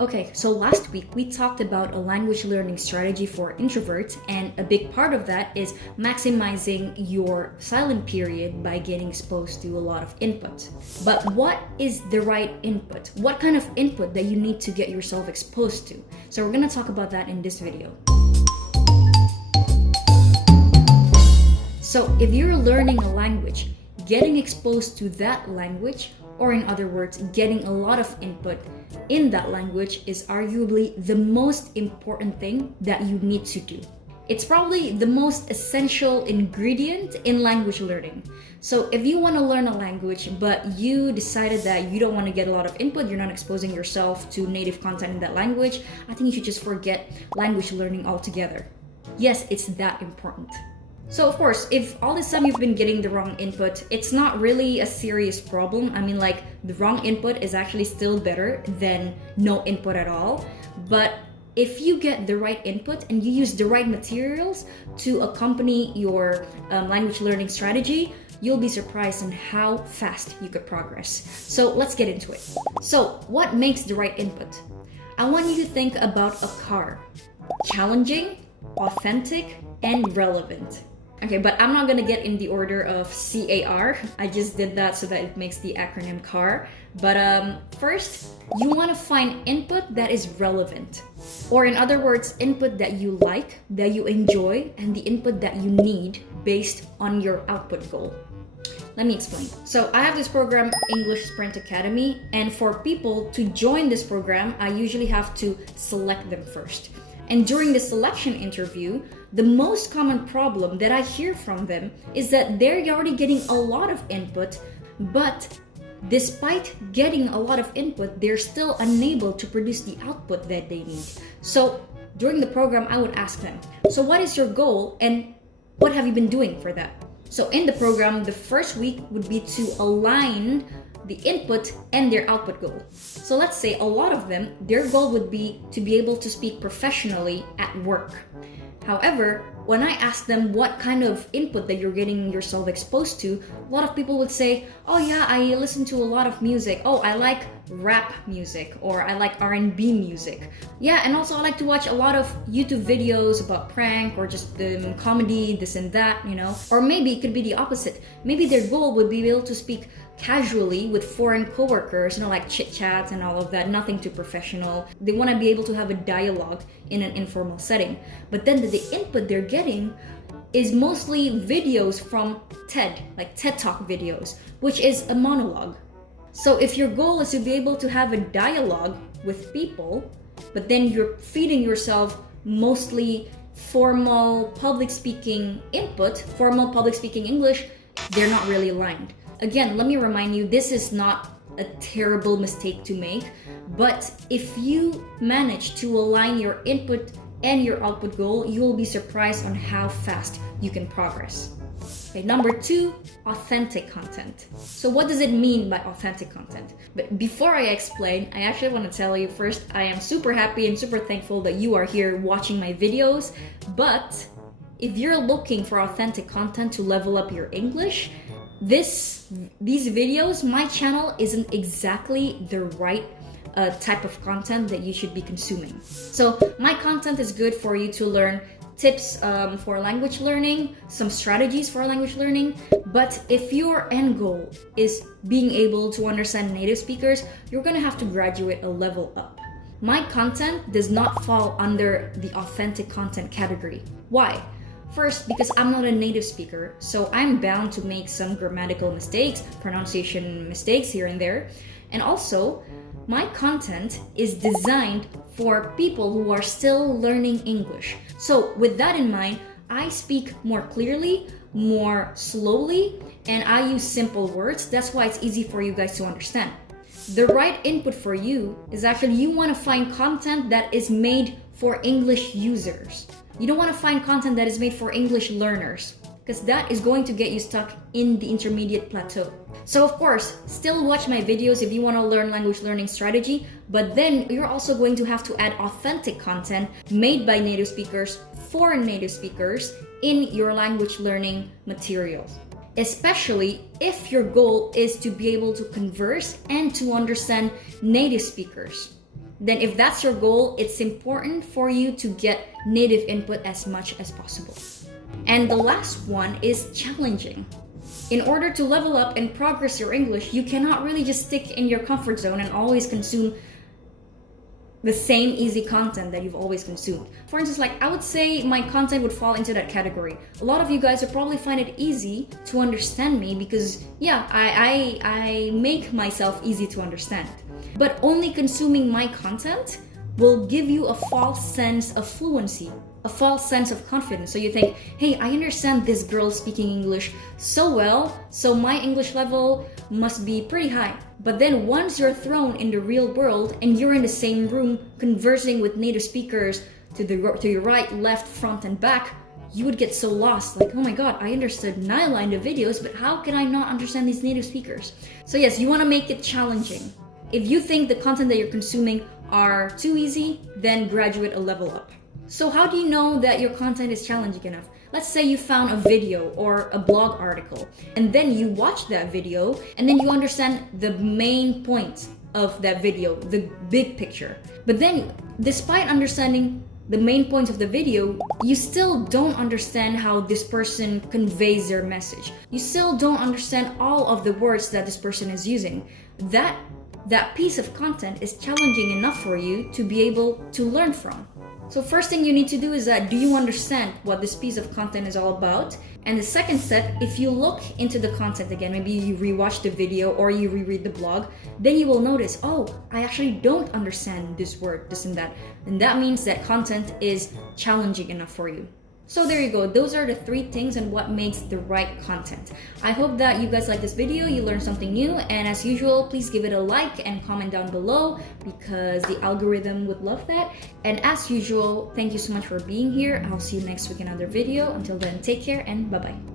Okay, so last week we talked about a language learning strategy for introverts, and a big part of that is maximizing your silent period by getting exposed to a lot of input. But what is the right input? What kind of input that you need to get yourself exposed to? So we're gonna talk about that in this video. So if you're learning a language, getting exposed to that language, or in other words, getting a lot of input in that language is arguably the most important thing that you need to do. It's probably the most essential ingredient in language learning. So if you want to learn a language, but you decided that you don't want to get a lot of input, you're not exposing yourself to native content in that language, I think you should just forget language learning altogether. Yes, it's that important. So of course, if all this time you've been getting the wrong input, it's not really a serious problem. I mean, like, the wrong input is actually still better than no input at all. But if you get the right input and you use the right materials to accompany your language learning strategy, you'll be surprised on how fast you could progress. So let's get into it. So what makes the right input? I want you to think about a car. Challenging, authentic, and relevant. Okay, but I'm not gonna get in the order of CAR. I just did that so that it makes the acronym CAR. But first, you want to find input that is relevant. Or in other words, input that you like, that you enjoy, and the input that you need based on your output goal. Let me explain. So I have this program, English Sprint Academy, and for people to join this program, I usually have to select them first. And during the selection interview, the most common problem that I hear from them is that they're already getting a lot of input, but despite getting a lot of input, they're still unable to produce the output that they need. So during the program, I would ask them, so what is your goal and what have you been doing for that? So in the program, the first week would be to align the input and their output goal. So let's say a lot of them, their goal would be to be able to speak professionally at work. However, when I ask them what kind of input that you're getting yourself exposed to, a lot of people would say, oh yeah, I listen to a lot of music. Oh, I like rap music, or I like R&B music. Yeah, and also I like to watch a lot of YouTube videos about prank or just comedy, this and that, you know. Or maybe it could be the opposite. Maybe their goal would be able to speak casually with foreign coworkers, you know, like chit chat and all of that, nothing too professional. They want to be able to have a dialogue in an informal setting. But then the input they're getting is mostly videos from TED, like TED Talk videos, which is a monologue. So if your goal is to be able to have a dialogue with people, but then you're feeding yourself mostly formal public speaking input, formal public speaking English, they're not really aligned. Again, let me remind you, this is not a terrible mistake to make, but if you manage to align your input and your output goal, you will be surprised on how fast you can progress. Okay, number 2, authentic content. So what does it mean by authentic content? But before I explain, I actually want to tell you first, I am super happy and super thankful that you are here watching my videos, but if you're looking for authentic content to level up your English, these videos, my channel isn't exactly the right type of content that you should be consuming. So my content is good for you to learn tips for language learning, some strategies for language learning, but if your end goal is being able to understand native speakers, you're gonna have to graduate a level up. My content does not fall under the authentic content category. Why? First, because I'm not a native speaker, so I'm bound to make some grammatical mistakes, pronunciation mistakes here and there. And also, my content is designed for people who are still learning English. So with that in mind, I speak more clearly, more slowly, and I use simple words. That's why it's easy for you guys to understand. The right input for you is actually you want to find content that is made for English users. You don't want to find content that is made for English learners, because that is going to get you stuck in the intermediate plateau. So of course, still watch my videos if you want to learn language learning strategy, but then you're also going to have to add authentic content made by native speakers for native speakers in your language learning materials. Especially if your goal is to be able to converse and to understand native speakers. then if that's your goal, it's important for you to get native input as much as possible. And the last one is challenging. In order to level up and progress your English, you cannot really just stick in your comfort zone and always consume the same easy content that you've always consumed. For instance, like I would say my content would fall into that category. A lot of you guys would probably find it easy to understand me because yeah, I make myself easy to understand. But only consuming my content will give you a false sense of fluency, a false sense of confidence. So you think, hey, I understand this girl speaking English so well, so my English level must be pretty high. But then once you're thrown in the real world and you're in the same room conversing with native speakers to your right, left, front, and back, you would get so lost. Like, oh my god, I understood Naila in the videos, but how can I not understand these native speakers? So yes, you want to make it challenging. If you think the content that you're consuming are too easy, then graduate a level up. So how do you know that your content is challenging enough? Let's say you found a video or a blog article, and then you watch that video, and then you understand the main point of that video, the big picture. But then, despite understanding the main point of the video, you still don't understand how this person conveys their message. You still don't understand all of the words that this person is using. That piece of content is challenging enough for you to be able to learn from. So first thing you need to do is that, do you understand what this piece of content is all about? And the second step, if you look into the content again, maybe you rewatch the video or you reread the blog, then you will notice, oh, I actually don't understand this word, this and that. And that means that content is challenging enough for you. So there you go. Those are the 3 things and what makes the right content. I hope that you guys like this video, you learned something new, and as usual, please give it a like and comment down below because the algorithm would love that. And as usual, thank you so much for being here. I'll see you next week in another video. Until then, take care and bye-bye.